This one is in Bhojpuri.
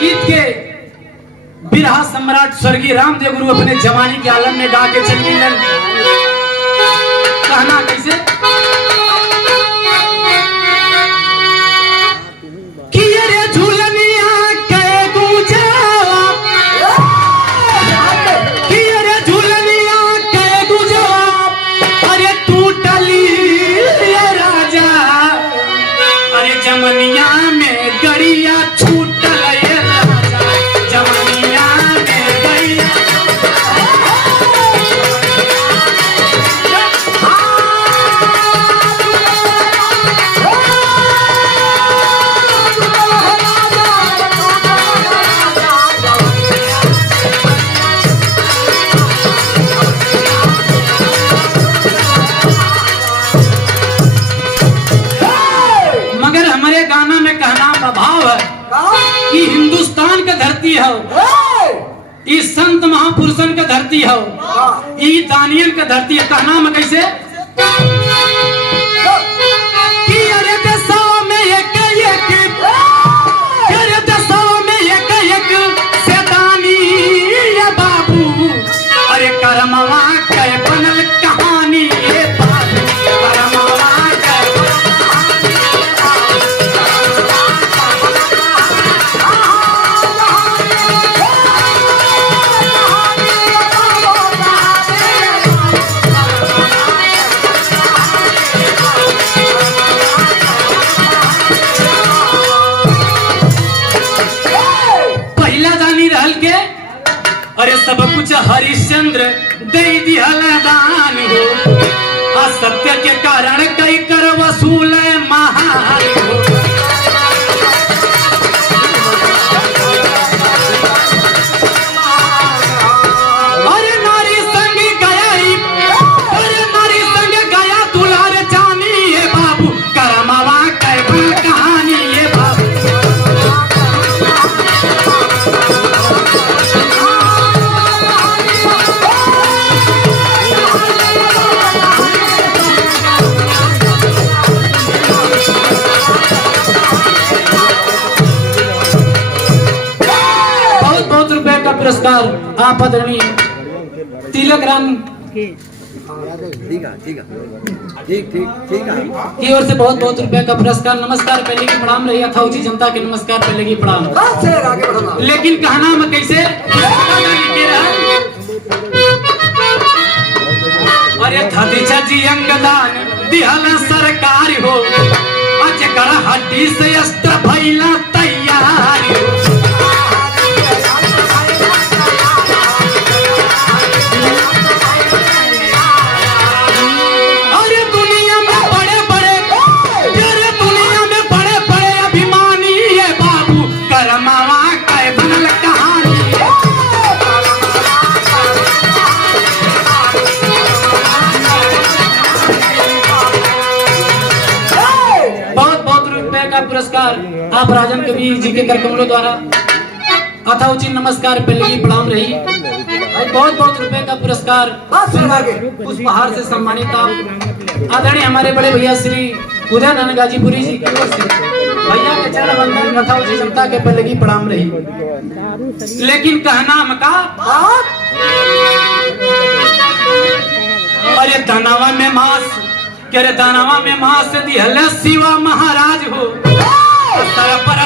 गीत के बिरहा सम्राट स्वर्गीय रामदेव गुरु अपने जवानी के आलम में गा के चल गए। कहना कैसे कि रे झूलनिया के गुजवा, कि रे झूलनिया के गुजवा, अरे टूटली राजा, अरे जमनिया में गड़िया छूटल राजा, जमनिया में गड़िया। मगर हमारे गाना में कहना का भाव है कि हिंदुस्तान का धरती है, इस संत महापुरुषन का धरती है, ये दानियन का धरती है। कहना में कैसे कि अरे दसवा में एक एक, अरे दसवा में एक एक सेदानी ये बाबू, अरे करमवा के बनल कहानी ये बाबू, करमवा के पहला दानी रहल के अरे सब कुछ हरिश्चंद्र दे दिहल दान हो, असत्य के कारण कई कर वसूल महान हो। अरे नारी संग गया, अरे नारी संग गया दुलार जानी ये बाबू, करमवा के बनल कहानी ये बाबू। बहुत बहुत रुपए का पुरस्कार आप आदरणीय तिलक राम ठीक की ओर से बहुत बहुत रुपए का पुरस्कार। नमस्कार पहले की प्रणाम रही अथाउची जनता के नमस्कार पहले की प्रणाम। लेकिन कहना में कैसे अरे धदिचा जी अंगदान दिहल सरकार हो, अज कर हड्डी से अस्त्र भइला तैयार हो। अरे दुनिया में बड़े बड़े, अरे दुनिया में बड़े बड़े अभिमानी ये बाबू, करमवा के बनल कहानी। बहुत बहुत रुपए का पुरस्कार आप राजन कबीर जी के कर कमलों द्वारा अथाउची नमस्कार पहले प्रणाम रही। बहुत बहुत रुपए का पुरस्कार उस पहाड़ से सम्मानित आप आदरणीय हमारे बड़े भैया श्री उदय नारायण गाजीपुरी जी की ओर से भैया के चरण वंदन अथाउची जनता के पहले प्रणाम रही। लेकिन कहना मका अरे दानवा में मांस, करे दानवा में मांस दिहल शिवा महाराज हो, सर पर